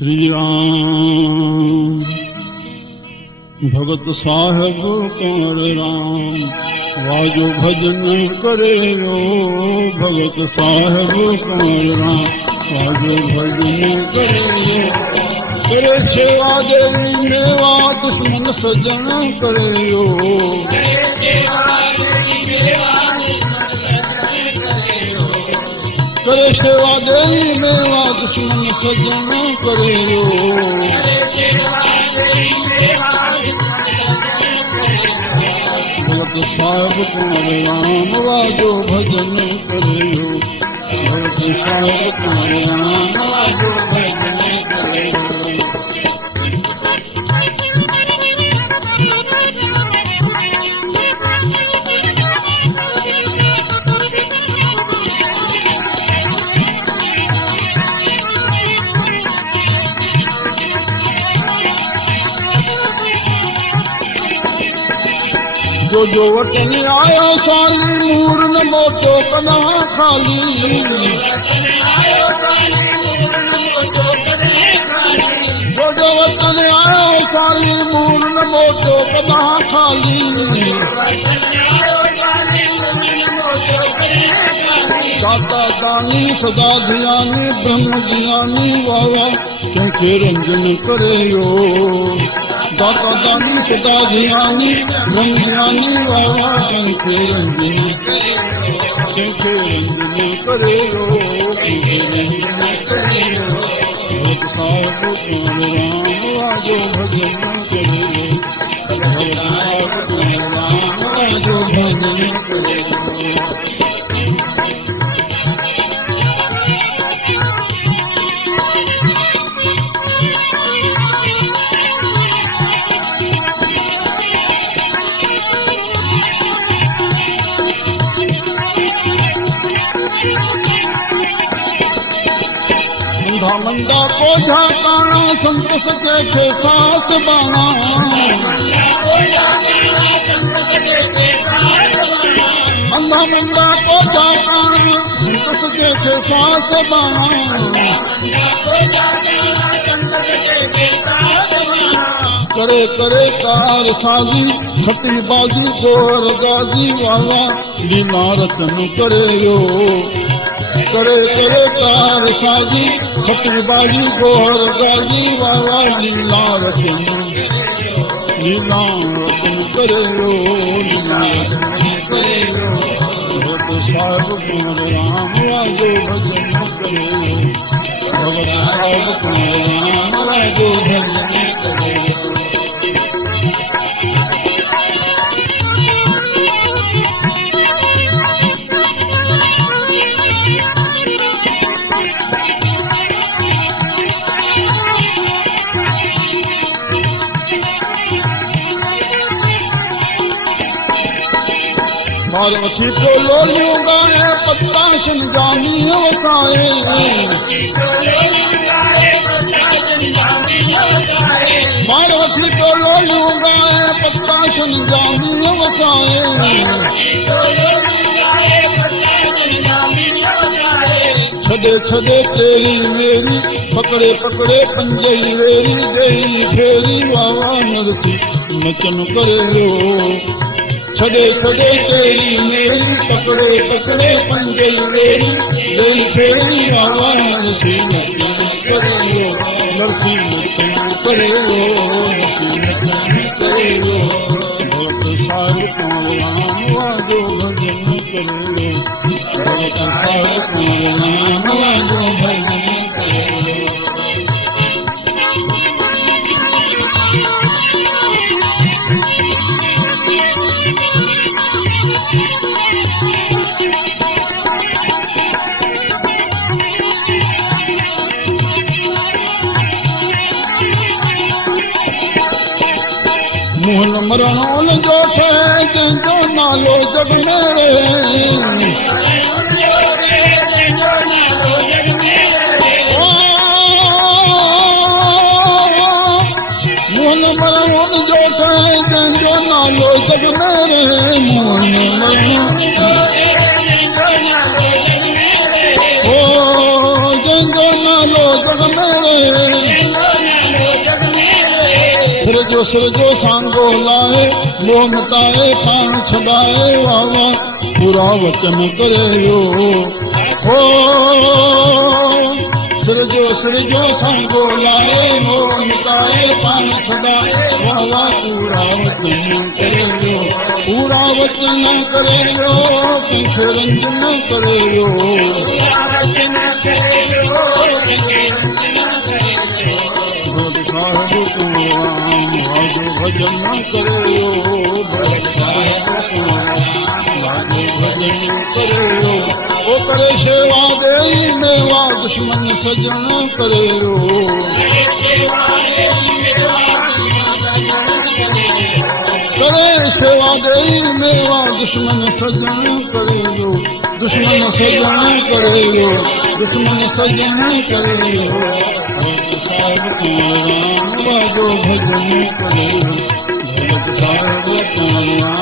श्री राम भगत साहेब कंवर राम वाजो भजन करे यो भगत साहेब कंवर राम वाजो भजन करे यो करे सेवा देवी मेवा दुश्मन सज्जन करे यो करे सेवा देवी मेवा दुश्मन सज्जन करे यो भगत साहेब कंवर राम वाजो भजन करे यो भगत साहेब कंवर राम वाजो भजन करे यो जो वतन आयो साली मूर न मोटो कना खाली जो वतन आयो साली मूर न मोटो कना खाली दाता दानी सदा ध्यानी ब्रह्म ज्ञानी वावा कंहिंखे रंजन करे यो दाता दानी सदा ध्यानी ब्रह्म ज्ञानी वावा कंहिंखे रंजन करे यो भगत साहिब कंवर राम वाजो भजन करे यो भगत साहिब कंवर राम वाजो भजन करे यो मंदा को झाकाना संत सके थे सास बाना अंधा मंदा को झाकाना संत सके थे सास बाना करे करे कार साजी खटिन बाजी गोर गाजी वाला लीला रतन करे यो करे करे कार साजी खटिन बाजी गोर गाजी वाला लीला रतन करे यो लीला रतन करे यो भगत साहिब कंवर राम वाजो भजन करे यो भगत साहिब कंवर राम वाजो भजन करे यो पार्वती को लोलियों गाए पत्ता जामी वसाए पार्वती को लोलियों गाए पत्ता जामी वसाए छदे छदे तेरी मेरी पकड़े पकड़े पंजई वेरी देई फेरी वावा नरसी नचन करे रो छदे छदे तेरी मेरी पकड़े पकड़े पंजई मेरी लेई फेरी वावा नरसी नचन करे रो नरसी नचन करे रो नरसी नचन करे रो भगत साहिब कंवर राम वाजो भजन करे रो भगत साहिब कंवर राम वाजो भजन करे रो मोहन मरणोल जो थे जंहिंजो नालो जग में रहे मोहन मरणोल जो थे जंहिंजो नालो जग में रहे मोहन मरणोल जंहिंजो नालो जग मेरे सिरजो सांगो लाए मोह मिटाए खान छॾाए वावा पूरा वचन करे यो हो सिरजो सांगो लाए मोह मिटाए खान छॾाए वावा पूरा वचन करे यो पूरा वचन करे यो कंहिंखे रंज न करे यो साहिब तूं राम भाॼो भॼन करे यो भॼन करे यो ओ करे शेवा देई मेवा दुश्मन सजन करे यो करे सेवा देई मेवा दुश्मन सजन करे यो दुश्मन सजन करे यो दुश्मन सजन करे यो साहिब तूं राम भाॼो भॼन करे यो साहिब तूं राम